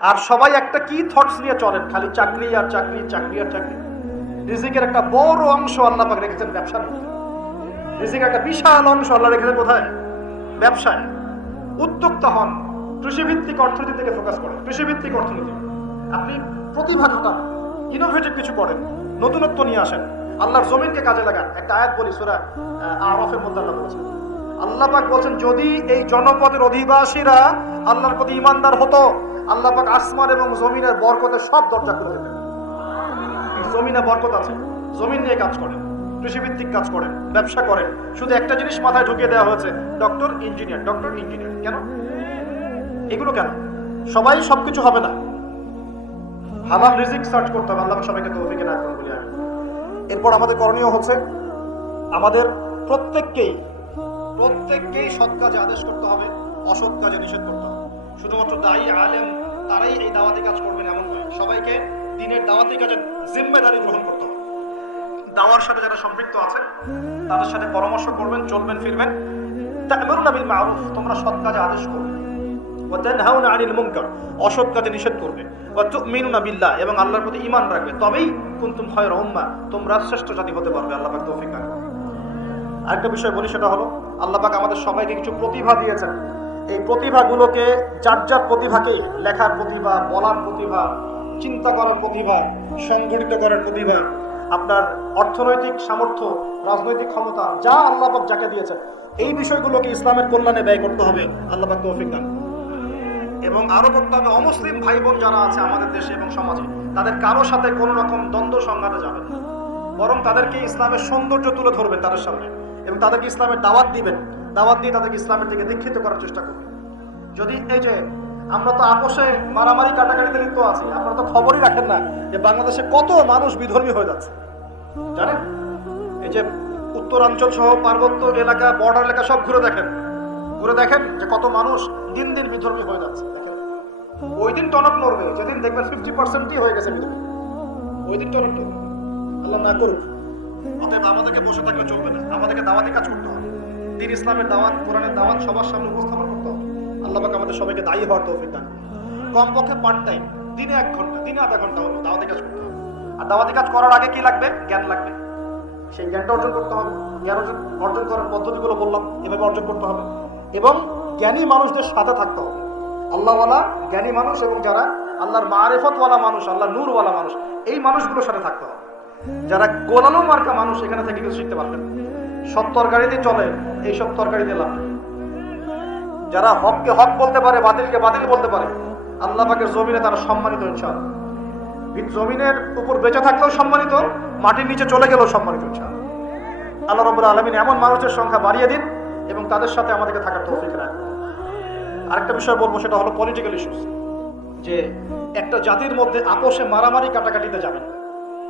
আর সবাই একটা কি থটস নিয়ে চলেন, খালি চাকরি আর চাকরি, চাকরি আর চাকরি। রিজিকের একটা বড় অংশ আল্লাহ পাক রেখেছেন ব্যবসার মধ্যে। রিজিকের একটা বিশাল অংশ আল্লাহ রেখেছেন কোথায়? ব্যবসায়। উদ্যোক্তা হন, কৃষিভিত্তিক অর্থনীতি থেকে ফোকাস করেন, কৃষিভিত্তিক অর্থনীতি। আপনি প্রতিভা খাটান, ইনোভেটিভ কিছু করেন, নতুনত্ব নিয়ে আসেন, আল্লাহর জমিনকে কাজে লাগান। একটা আয়াত বলি, সূরা আরাফের মধ্যে আল্লাহ বলেছেন, আল্লাহ পাক বলছেন, যদি এই জনপদের অধিবাসীরা আল্লাহর প্রতি ঈমানদার হতো, আল্লাহ পাক আসমান এবং জমিনের বরকতের সব দরজা খুলে দিতেন। জমিনে বরকত আছে, জমিন নিয়ে কাজ করেন, কৃষিভিত্তিক কাজ করেন, ব্যবসা করেন। শুধু একটা জিনিস মাথায় ঢুকিয়ে দেওয়া হয়েছে, ডক্টর ইঞ্জিনিয়ার, ডক্টর ইঞ্জিনিয়ার। কেন এগুলো? কেন সবাই সবকিছু হবে না? হালাল রিজিক সার্চ করতে হবে। আল্লাহ সবাইকে তৌফিক এনায়েত করুন বলি আমি। এরপর আমাদের করণীয় হচ্ছে, আমাদের প্রত্যেককেই সৎ কাজে আদেশ করতে হবে, অসৎ কাজে নিষেধ করতে হবে। শুধুমাত্র দায়ী আলেম তারাই এই দাওয়াতি কাজ করবেন এমন নয়। সবাইকে দিনের দাওয়াতি কাজের জিম্মেদারি গ্রহণ করতে হবে। দাওয়ার সাথে যারা সম্পৃক্ত আছে তাদের সাথে পরামর্শ করবেন, চলবেন ফিরবেন। তা'মুরুনা বিল মা'রুফ, তোমরা সৎ কাজে আদেশ করবে। ওয়া তানহাউনা আনিল মুনকার, অসৎ কাজে নিষেধ করবে। ওয়া তু'মিনুনা বিল্লাহ, এবং আল্লাহর প্রতি ঈমান রাখবে। তবেই কুনতুম খায়রা উম্মাহ, তোমরা শ্রেষ্ঠ জাতি হতে পারবে। আল্লাহ পাক তৌফিক দান করুন। আরেকটা বিষয় বলি, সেটা হলো আল্লাহ পাক আমাদের সবাইকে কিছু প্রতিভা দিয়েছেন। এই প্রতিভাগুলোকে, যার যার প্রতিভাকে, লেখার প্রতিভা, বলার প্রতিভা, চিন্তা করার প্রতিভা, সংগঠিত করার প্রতিভা, আপনার অর্থনৈতিক সামর্থ্য, রাজনৈতিক ক্ষমতা, যা আল্লাহ পাক যাকে দিয়েছেন, এই বিষয়গুলোকে ইসলামের কল্যাণে ব্যয় করতে হবে। আল্লাহ পাক তৌফিক দান। এবং আরো করতে হবে, অমুসলিম ভাই বোন যারা আছে আমাদের দেশে এবং সমাজে, তাদের কারো সাথে কোনো রকম দ্বন্দ্ব সংঘাতে যাবেন না, বরং তাদেরকে ইসলামের সৌন্দর্য তুলে ধরবেন তাদের সামনে, এবং তাদেরকে ইসলামের দাওয়াত দিবেন। দাওয়াত দিয়ে তাদেরকে ইসলামের দিকে দীক্ষিত করার চেষ্টা করবেন। যদি এই যে আমরা তো আপোষে মারামারি কাটাকাটিতে লিপ্ত আছি, আপনারা তো খবরই রাখেন না যে বাংলাদেশে কত মানুষ বিধর্মী হয়ে যাচ্ছে, জানেন? এই যে উত্তরাঞ্চল সহ পার্বত্য এলাকা, বর্ডার এলাকা সব ঘুরে দেখেন যে কত মানুষ দিন দিন বিধর্মী হয়ে যাচ্ছে। দেখেন, ওই দিন টনক নড়বে যেদিন দেখবেন 50%ই হয়ে গেছে বিধর্মী। ওই দিন টনক নড়বে, আল্লাহ না করুক। অতএব আমাদেরকে বসে থাকলে চলবে না, আমাদেরকে দাওয়াতি কাজ করতে হবে। দ্বীন ইসলামের দাওয়াত, কোরআনের দাওয়াত সবার সামনে উপস্থাপন করতে হবে। আল্লাহ পাক আমাদের সবাইকে দায়ী হওয়ার তৌফিক দান করুন। কমপক্ষে পার্ট টাইম, দিনে 1 ঘন্টা, দিনে আধা ঘন্টা হলো দাওয়াতি কাজ করতে হবে। আর দাওয়াতি কাজ করার আগে কি লাগবে? জ্ঞান লাগবে। সেই জ্ঞানটা অর্জন করতে হবে। জ্ঞান অর্জন করার পদ্ধতিগুলো বললাম, এভাবে অর্জন করতে হবে। এবং জ্ঞানী মানুষদের সাথে থাকতে হবে, আল্লাহওয়ালা জ্ঞানী মানুষ, এবং যারা আল্লাহর মারিফতওয়ালা মানুষ, আল্লাহর নূরওয়ালা মানুষ, এই মানুষগুলোর সাথে থাকতে হবে। যারা গোলালো মার্কা মানুষ, এখানে থেকে কিছু শিখতে পারবেন। সব তরকারিতে চলে, এইসব তরকারিতে লাভ। যারা হককে হক বলতে পারে, বাতিলকে বাতিল বলতে পারে, আল্লাহ পাকের জমিনে তারা সম্মানিত ইনশাআল্লাহ। জমিনের উপর বেঁচে থাকলেও সম্মানিত, মাটির নিচে চলে গেলেও সম্মানিত ইনশাআল্লাহ। আল্লাহ রাব্বুল আলামিন এমন মানুষের সংখ্যা বাড়িয়ে দিন এবং তাদের সাথে আমাদেরকে থাকার তৌফিক দান করুন। আরেকটা বিষয় বলবো, সেটা হলো পলিটিক্যাল ইস্যুস। যে একটা জাতির মধ্যে আপোষে মারামারি কাটাকাটিতে যাবেন,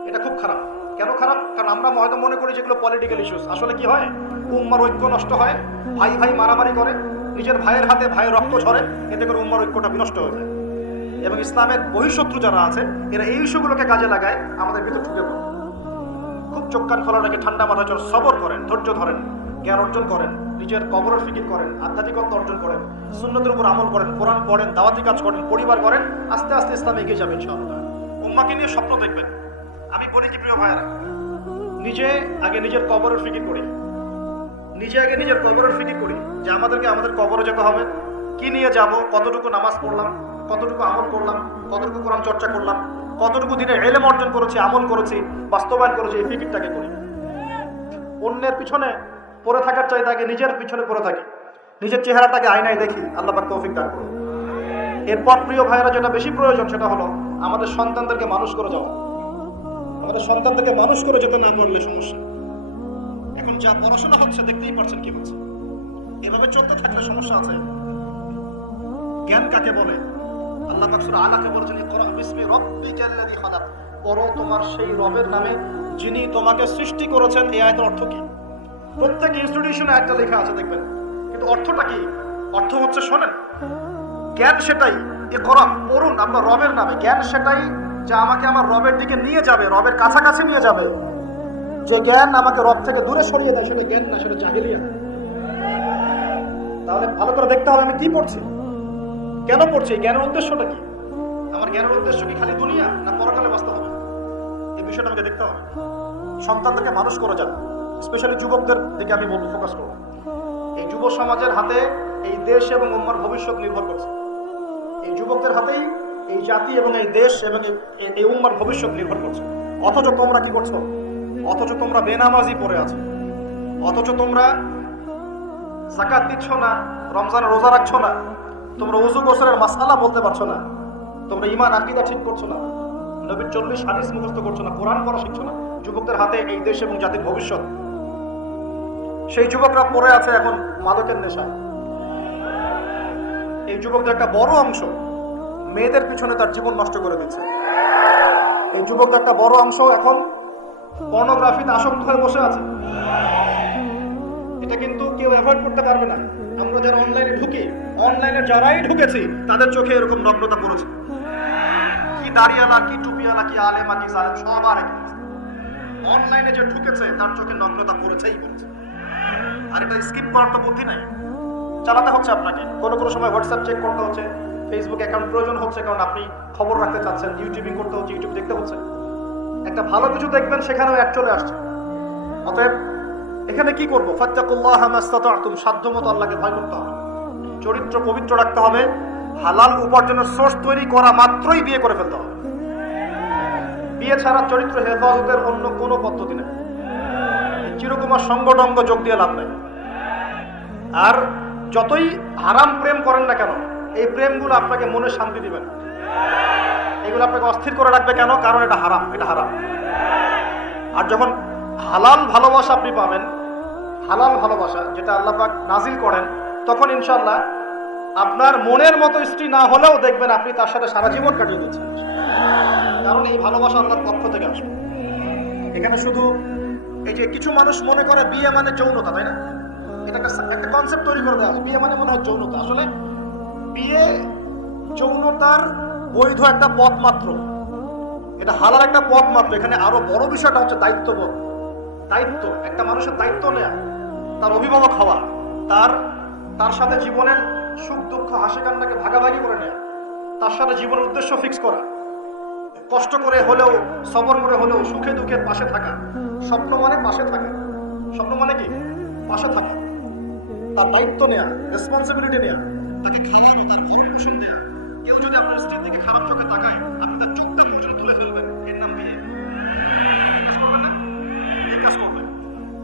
এটা খুব খারাপ। কেন খারাপ? কারণ আমরা হয়তো মনে করি যেগুলো পলিটিক্যাল ইস্যুস। আসলে কি হয়, উম্মার ঐক্য নষ্ট হয়, ভাই ভাই মারামারি করে, নিজের ভাইয়ের হাতে ভাইয়ের রক্ত ঝরে, এতে করে উম্মার ঐক্যটা বিনষ্ট হয়ে যায়। এবং ইসলামের বহিঃশত্রু যারা আছে, এরা এই ইস্যুগুলোকে কাজে লাগায় আমাদের ভিতর ঢুকে পড়ে। খুব চোখ কান খোলা রেখে ঠান্ডা মাথায় সবর করেন, ধৈর্য ধরেন, জ্ঞান অর্জন করেন, নিজের কবরের ফিকির করেন, আধ্যাত্মিকতা অর্জন করেন, সুন্নতের উপর আমল করেন, কোরআন পড়েন, দাওয়াতি কাজ করেন, পরিবার করেন, আস্তে আস্তে ইসলাম এগিয়ে যাবে ইনশাআল্লাহ। উম্মাকে নিয়ে স্বপ্ন দেখবেন। আমি বলি কি প্রিয় ভাইয়ারা, আগে নিজের কবরের ফিকির করি, আগে নিজের কবরের ফিকির করি যে আমাদের কবরে যেতে হবে, কি নিয়ে যাব, কতটুকু নামাজ পড়লাম, কতটুকু আমল করলাম, কতটুকু কোরআন চর্চা করলাম, কতটুকু দিনের ইলম অর্জন করেছি, আমল করেছি, বাস্তবায়ন করেছি, এই ফিকিরটাকে করি। অন্যের পিছনে পড়ে থাকার চাইতে আগে নিজের পিছনে পড়ে থাকি, নিজের চেহারাটাকে আয়নায় দেখি। আল্লাহ পাক তৌফিক দান করুন। এরপর প্রিয় ভাইয়েরা, যেটা বেশি প্রয়োজন সেটা হলো আমাদের সন্তানদেরকে মানুষ করে যাওয়া। আমাদের সন্তানদেরকে মানুষ করে যেতে না পারলে সমস্যা। এখন যা পড়াশোনা হচ্ছে দেখতেই পারছেন কি হচ্ছে। এভাবে চলতে থাকলে সমস্যা আছে। জ্ঞান কাকে বলে? আল্লাহ পাক সূরা আলাকে বলেছেন, ইকরা বিসমি রাব্বিকাল্লাযী খালাক, পড়ো তোমার সেই রবের নামে যিনি তোমাকে সৃষ্টি করেছেন। এই আয়াতের অর্থ কি? প্রত্যেক ইনস্টিটিউশনে একটা লেখা আছে দেখবেন, কিন্তু অর্থটা কি? অর্থ হচ্ছে, শোনেন, জ্ঞান সেটাই, ইকরা পড়ুন আপনার রবের নামে। জ্ঞান সেটাই যা আমাকে আমার রবের দিকে নিয়ে যাবে, রবের কাছাকাছি নিয়ে যাবে। যে জ্ঞান আমাকে রব থেকে দূরে সরিয়ে দেয়, সেটা জ্ঞান না, সেটা জাহেলিয়া। তাহলে ভালো করে দেখতে হবে আমি কি পড়ছি, কেন পড়ছি, জ্ঞানের উদ্দেশ্যটা কি। আমার জ্ঞানের উদ্দেশ্য কি খালি দুনিয়া, না পরকালে বাঁচতে হবে? এই বিষয়টা আমাকে দেখতে হবে। সন্তানদেরকে মানুষ করে যান, স্পেশালি যুবকদের দিকে আমি বলবো ফোকাস করবো। এই যুব সমাজের হাতে এই দেশ এবং উম্মার ভবিষ্যৎ নির্ভর করছে। এই যুবকদের হাতেই এই জাতি এবং এই দেশ এবং এই উম্মার ভবিষ্যৎ নির্ভর করছে। অথচ তোমরা কি করছো? অথচ তোমরা বেনামাজি পড়ে আছো, অথচ তোমরা যাকাত দিচ্ছ না, রমজানের রোজা রাখছো না, তোমরা ওযু গোসলের মাসআলা বলতে পারছো না, তোমরা ঈমান আকীদা ঠিক করছো না, নবীর 40 হাদিস মুখস্থ করছো না, কোরআন পড়া শিখছো না। যুবকদের হাতে এই দেশ এবং জাতির ভবিষ্যৎ। সেই যুবকরা পড়ে আছে এখন মাদকের নেশায়। এই যুবকদের একটা বড় অংশ মেয়েদের পিছনে তার জীবন নষ্ট করে দিচ্ছে। এই যুবকদের একটা বড় অংশ এখন পর্নোগ্রাফিতে আসক্ত হয়ে বসে আছে। এটা কিন্তু কেউ অ্যাভয়েড করতে পারবে না। আমরা যারা অনলাইনে ঢুকি, অনলাইনে যারাই ঢুকেছি তাদের চোখে এরকম নগ্নতা পড়েছে। কি দাড়িয়ালা, কি টুপিয়ালা, কি আলেমা, কি জালেম, সবার অনলাইনে যে ঢুকেছে তার চোখে নগ্নতা পড়েছেই পড়েছে। আর এটা স্কিপ করার তো বুদ্ধি নাই, চালাতে হচ্ছে আপনাকে। কোনো কোনো সময় হোয়াটসঅ্যাপ চেক করতে হচ্ছে, ফেসবুক অ্যাকাউন্ট প্রয়োজন হচ্ছে, কারণ আপনি খবর রাখতে চাচ্ছেন, ইউটিউবিং করতে হচ্ছে, ইউটিউব দেখতে হচ্ছে। একটা ভালো কিছু দেখবেন, সেখানেও এক চলে আসছে। অতএব এখানে কি করবো? ফাত্তাকুল্লাহ মাস্তাতা'তুম, সাধ্যমতো আল্লাহকে ভয় করতে হবে, চরিত্র পবিত্র রাখতে হবে, হালাল উপার্জনের সোর্স তৈরি করা মাত্রই বিয়ে করে ফেলতে হবে। বিয়ে ছাড়া চরিত্র হেফাজতের অন্য কোনো পদ্ধতি নেই। চিরকুমার সঙ্গডঙ্গ যোগ দিয়ে লাভ নেই। আর যতই হারাম প্রেম করেন না কেন, এই প্রেমগুলো আপনাকে মনে শান্তি দিবে না, এগুলো আপনাকে অস্থির করে রাখবে। কেন? কারণ এটা হারাম, এটা হারাম। আর যখন হালাল ভালোবাসা আপনি পাবেন, হালাল ভালোবাসা যেটা আল্লাহ পাক নাজিল করেন, তখন ইনশাআল্লাহ আপনার মনের মতো স্ত্রী না হলেও দেখবেন আপনি তার সাথে সারা জীবন কাটিয়ে দিচ্ছেন। কারণ এই ভালোবাসা আল্লাহর পক্ষ থেকে আসবে। এখানে শুধু এই যে কিছু মানুষ মনে করে বিয়ে মানে যৌনতা, তাই না? এটা একটা কনসেপ্ট তৈরি করে দেওয়া আছে, বিয়ে মানে মনে হয় যৌনতা। আসলে বিয়ে যৌনতার বৈধ একটা পথ মাত্র, এটা হালাল একটা পথ মাত্র। এখানে আরো বড় বিষয়টা হচ্ছে দায়িত্ববোধ। দায়িত্ব, একটা মানুষের দায়িত্ব নেয়া, তার অভিভাবক হওয়া, তার সাথে জীবনের সুখ দুঃখ হাসি কান্নাকে ভাগাভাগি করে নেয়া, তার সাথে জীবনের উদ্দেশ্য ফিক্স করা, কষ্ট করে হলেও সবর করে হলেও সুখে দুঃখের পাশে থাকা। স্বপ্ন মানে পাশে থাকা, স্বপ্ন মানে কি? পাশে থাকা, তার দায়িত্ব নেয়া, রেসপন্সিবিলিটি নেয়া, তাকে খাওয়ানো, তার ভরণ পোষণ দেয়া। কেউ যদি আপনার স্ত্রীর দিকে খারাপ চোখে তাকায়, আপনি তার চোখটা পর্যন্ত তুলে ফেলবেন, এর নাম বিয়ে।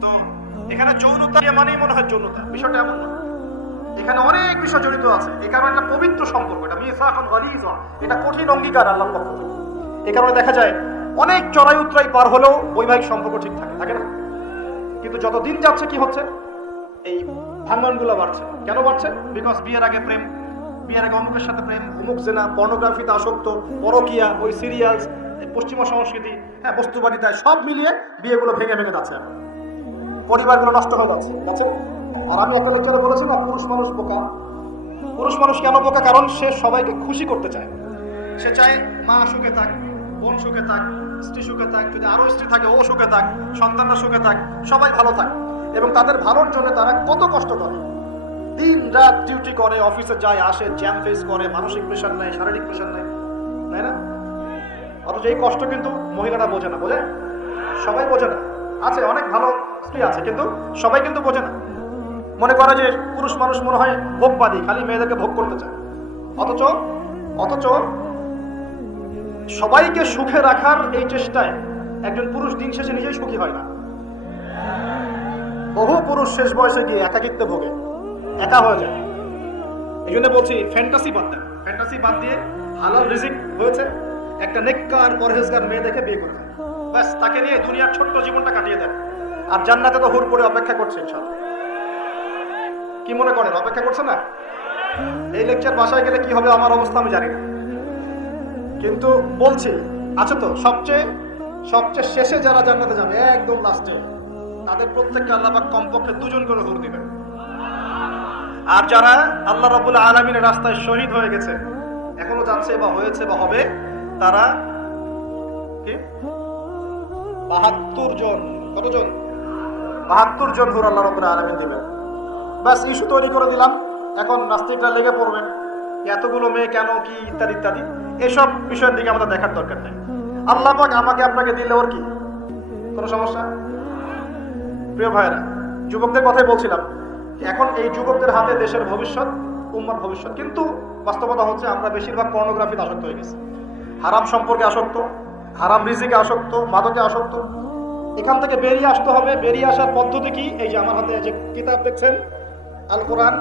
তো এখানে যৌনতা মানেই মনে হয় যৌনতা, বিষয়টা এমন না। এখানে অনেক বিষয় জড়িত আছে। এই কারণে একটা পবিত্র সম্পর্ক, এটা মিসাকুন গালিযা, এটা কঠিন অঙ্গীকার আল্লাহর পক্ষ থেকে। এই কারণে দেখা যায় অনেক চড়াই উতরাই পার হলেও বৈবাহিক সম্পর্ক ঠিক থাকে না? কিন্তু যত দিন যাচ্ছে কি হচ্ছে? এই ভাঙনগুলো বাড়ছে। কেন বাড়ছে? বিকজ বিয়ের আগে প্রেম, বিয়ের আগে অমুকের সাথে প্রেম, অমুক জেনা, পর্নোগ্রাফিতে আসক্ত, পরকিয়া, ওই সিরিয়ালস, পশ্চিমা সংস্কৃতি, হ্যাঁ বস্তুবাদিতায়, সব মিলিয়ে বিয়েগুলো ভেঙে ভেঙে যাচ্ছে, পরিবারগুলো নষ্ট হয়ে যাচ্ছে। আর আমি একটা লেকচারে বলেছি না, পুরুষ মানুষ বোকা। পুরুষ মানুষ কেন বোকা? কারণ সে সবাইকে খুশি করতে চায়। সে চায় মা সুখে থাক, বোন সুখে থাক, স্ত্রী সুখে থাক, যদি আরো স্ত্রী থাকে ও সুখে থাক, সন্তানরা সুখে থাক, সবাই ভালো থাক। এবং তাদের ভালোর জন্য তারা কত কষ্ট করে, দিন রাত ডিউটি করে, অফিসে যায় আসে, জ্যাম ফেস করে, মানসিক প্রেশার নেয়, শারীরিক প্রেশার নেয়, তাই না? অথচ এই কষ্ট কিন্তু মহিলারা বোঝে না। বোঝে? সবাই বোঝে না। আছে অনেক ভালো স্ত্রী আছে, কিন্তু সবাই কিন্তু বোঝে না। মনে করে যে পুরুষ মানুষ মনে হয় ভোগবাদী, খালি মেয়েদেরকে ভোগ করতে চায়। অথচ সবাইকে সুখে রাখার এই চেষ্টায় একজন পুরুষ দিন শেষে নিজেই সুখী হয় না। বহু পুরুষ শেষ বয়সে গিয়ে একাকিত্বে ভোগে, একা হয়ে যায়। এই জন্য বলছি ফ্যান্টাসি বাদ দেন। ফ্যান্টাসি বাদ দিয়ে হালাল রিজিক হয়েছে, একটা নেককার পরহেজগার মেয়ে দেখে বিয়ে করে দেন, ব্যাস তাকে নিয়ে দুনিয়ার ছোট্ট জীবনটা কাটিয়ে দেন। আর জান্নাতে তো হুর করে অপেক্ষা করছে ইনশাআল্লাহ। কি মনে করেন অপেক্ষা করছে না? এই লেকচার বাসায় গেলে কি হবে আমার অবস্থা আমি জানি না, কিন্তু বলছি আচ্ছা, তো সবচেয়ে শেষে যারা জান্নাতে যাবে, একদম লাস্টে, তাদের প্রত্যেককে আল্লাহ পাক কমপক্ষে 2 জন করে হুর দিবেন। আর যারা আল্লাহ রাব্বুল আলামিনের রাস্তায় শহীদ হয়ে গেছে, এখনো যাচ্ছে বা হয়েছে বা হবে, তারা কি 72 জন, কতজন? 72 জন হুর আল্লাহ রাব্বুল আলামিন দিবেন। বাস ইস্যু তৈরি করে দিলাম, এখন নাস্তিকরা লেগে পড়বেন এতগুলো মেয়ে কেন, কি ইত্যাদি ইত্যাদি। এসব বিষয়ের দিকে আমাদের দেখার দরকার নেই। আল্লাহ পাক আমাকে আপনাকে দিলে ওর কি কোনো সমস্যা? প্রিয় ভাইরা, যুবকদের কথাই বলছিলাম, এখন এই যুবকদের হাতে দেশের ভবিষ্যৎ, উম্মার ভবিষ্যৎ। কিন্তু বাস্তবতা হচ্ছে আমরা বেশিরভাগ পর্নোগ্রাফিতে আসক্ত হয়ে গেছি, হারাম সম্পর্কে আসক্ত, হারাম রিজিকে আসক্ত, মাদকে আসক্ত। এখান থেকে বেরিয়ে আসতে হবে। বেরিয়ে আসার পদ্ধতি কি? এই যে আমার হাতে যে কিতাব দেখছেন, আল কোরআন,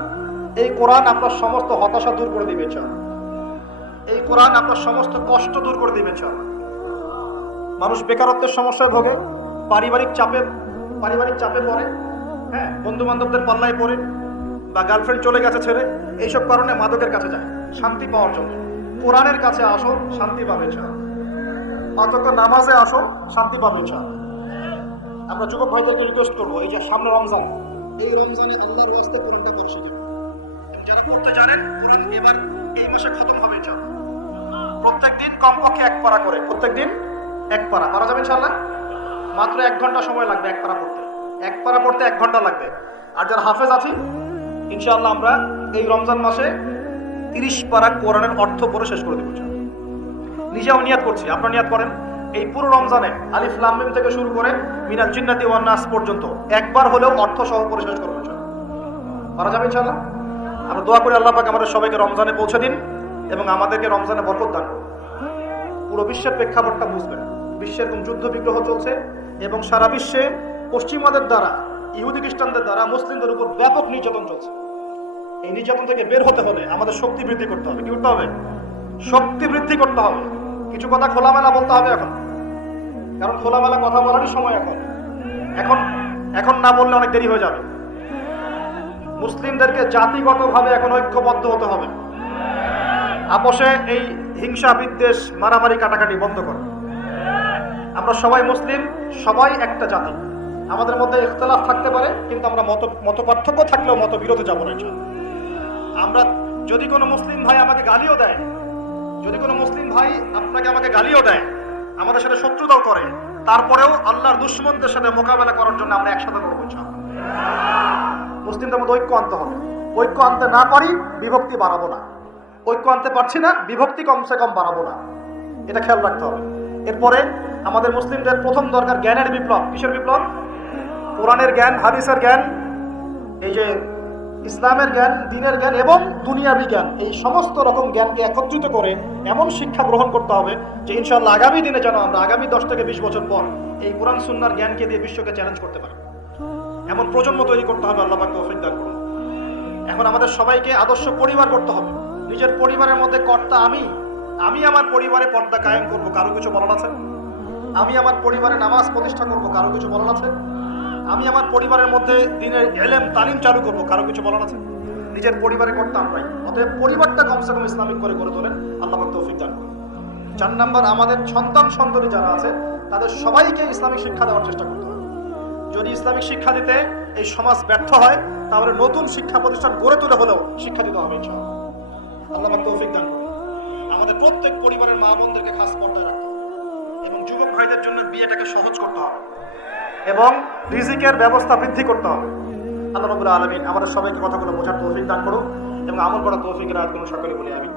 এই কোরআন আপনার সমস্ত হতাশা দূর করে দিবে ইনশাআল্লাহ। এই কোরআন আপনার সমস্ত কষ্ট দূর করে দিবে ইনশাআল্লাহ। মানুষ বেকারত্বের সমস্যায় ভোগে, পারিবারিক চাপে পড়ে, হ্যাঁ, বন্ধু বান্ধবদের পাল্লায় পড়ে, বা গার্লফ্রেন্ড চলে গেছে ছেড়ে, এইসব কারণে মাদকের কাছে যায় শান্তি পাওয়ার জন্য। কোরআনের কাছে আসো, শান্তি পাবে ইনশাআল্লাহ। অন্তত নামাজে আসো, শান্তি পাবে ইনশাআল্লাহ। আমরা যুবক ভাইদেরকে রিকোয়েস্ট করবো, এই যে সামনে রমজান, এই রমজানে আল্লাহর ওয়াস্তে কোরআনটা পড়ে শিখেন। যারা পড়তে জানেন, কোরআন এবার এই মাসে খতম হবে ইনশাআল্লাহ। প্রত্যেকদিন কমপক্ষে এক পারা করে, প্রত্যেকদিন এক পারা পারা যাবে ইনশাআল্লাহ। মাত্র 1 ঘন্টা সময় লাগবে এক পারা পড়তে, এক পারা পড়তে 1 ঘন্টা লাগবে। আর যারা হাফেজ আছি, ইনশাআল্লাহ আমরা এই রমজান মাসে 30 পারা কোরআনের অর্থ পড়ে শেষ করে দেব। নিজেও নিয়াত করছি, আপনারা নিয়াত করেন। এই পুরো রমজানে আলিফ লাম মিম থেকে শুরু করে মিনাল জিন্নাতি ওয়ান নাস পর্যন্ত একবার হলেও অর্থ সহ পড়ে শেষ করবেন ইনশাআল্লাহ। পারা যাবে ইনশাআল্লাহ। আমরা দোয়া করি আল্লাহ পাক আমাদের সবাইকে রমজানে পৌঁছে দিন এবং আমাদেরকে রমজানে বরকত দান করুন। পুরো বিশ্বের প্রেক্ষাপটটা বুঝবেন। বিশ্বের কোন যুদ্ধ বিগ্রহ চলছে এবং সারা বিশ্বে পশ্চিমাদের দ্বারা, ইহুদি খ্রিস্টানদের দ্বারা মুসলিমদের উপর ব্যাপক নির্যাতন চলছে। এই নির্যাতন থেকে বের হতে হলে আমাদের শক্তি বৃদ্ধি করতে হবে। কি করতে হবে? শক্তি বৃদ্ধি করতে হবে। কিছু কথা খোলামেলা বলতে হবে এখন, কারণ খোলামেলা কথা বলারই সময় এখন না বললে অনেক দেরি হয়ে যাবে। মুসলিমদেরকে জাতিগতভাবে এখন ঐক্যবদ্ধ হতে হবে। আপোষে এই হিংসা বিদ্বেষ মারামারি কাটাকাটি বন্ধ করো। আমরা সবাই মুসলিম, সবাই একটা জাতি। আমাদের মধ্যে ইখতিলাফ থাকতে পারে, কিন্তু আমরা মত পার্থক্য থাকলেও মত বিরোধে যাবো না ইনশাআল্লাহ। আমরা যদি কোনো মুসলিম ভাই আমাকে গালিও দেয়, যদি কোনো মুসলিম ভাই আপনাকে আমাকে গালিও দেয়, আমাদের সাথে শত্রুতাও করে, তারপরেও আল্লাহর দুশমনদের সাথে মোকাবেলা করার জন্য আমরা একসাথে করবো ইনশাআল্লাহ। মুসলিমদের মধ্যে ঐক্য আনতে হবে। ঐক্য আনতে না পারি, বিভক্তি বাড়াবো না। ঐক্য আনতে পারছি না, বিভক্তি কমসে কম বাড়াবো না। এটা খেয়াল রাখতে হবে। এরপরে আমাদের মুসলিমদের প্রথম দরকার জ্ঞানের বিপ্লব। কিসের বিপ্লব? কোরআনের জ্ঞান, হাদিসের জ্ঞান, এই যে ইসলামের জ্ঞান, দ্বীনের জ্ঞান এবং দুনিয়াবি জ্ঞান, এই সমস্ত রকম জ্ঞানকে একত্রিত করে এমন শিক্ষা গ্রহণ করতে হবে যে ইনশাআল্লাহ আগামী দিনে যেন আমরা আগামী 10 থেকে 20 বছর পর এই কোরআন সুন্নাহর জ্ঞানকে দিয়ে বিশ্বকে চ্যালেঞ্জ করতে পারি। এমন প্রজন্ম তৈরি করতে হবে। আল্লাহ পাক তৌফিক দান করুন। এখন আমাদের সবাইকে আদর্শ পরিবার করতে হবে। নিজের পরিবারের মধ্যে কর্তা আমি আমার পরিবারে পর্দা কায়েম করবো, কারো কিছু বলার আছে? আমি আমার পরিবারে নামাজ প্রতিষ্ঠা করবো, কারো কিছু বলার আছে? আমি আমার পরিবারের মধ্যে দ্বীনের ইলম তালিম চালু করবো, কারো কিছু বলার আছে? নিজের পরিবারে কর্তা আমরাই। অতএব পরিবারটা কমসে কম ইসলামিক করে গড়ে তোলেন। আল্লাহ পাক তৌফিক দান করুন। 4 নাম্বার, আমাদের সন্তান যারা আছে তাদের সবাইকে ইসলামিক শিক্ষা দেওয়ার চেষ্টা করতে হবে। যদি ইসলামিক শিক্ষা দিতে এই সমাজ ব্যর্থ হয়, তাহলে নতুন শিক্ষা প্রতিষ্ঠান গড়ে তুলে হলেও শিক্ষা দিতে হবে ইনশাআল্লাহ। আল্লাহ পাক তৌফিক দান করুন। আমাদের প্রত্যেক পরিবারের মা বোনদেরকে খাস পর্দায় রাখতে হবে এবং যুবক ভাইদের জন্য বিয়েটাকে সহজ করতে হবে এবং রিজিকের ব্যবস্থা বৃদ্ধি করতে হবে। আল্লাহ রাব্বুল আলামিন আমাদের সবাইকে কথাগুলো বোঝার তৌফিক দান করুন এবং আমল করার তৌফিক রাত করুন। সকলে বলি আমিন।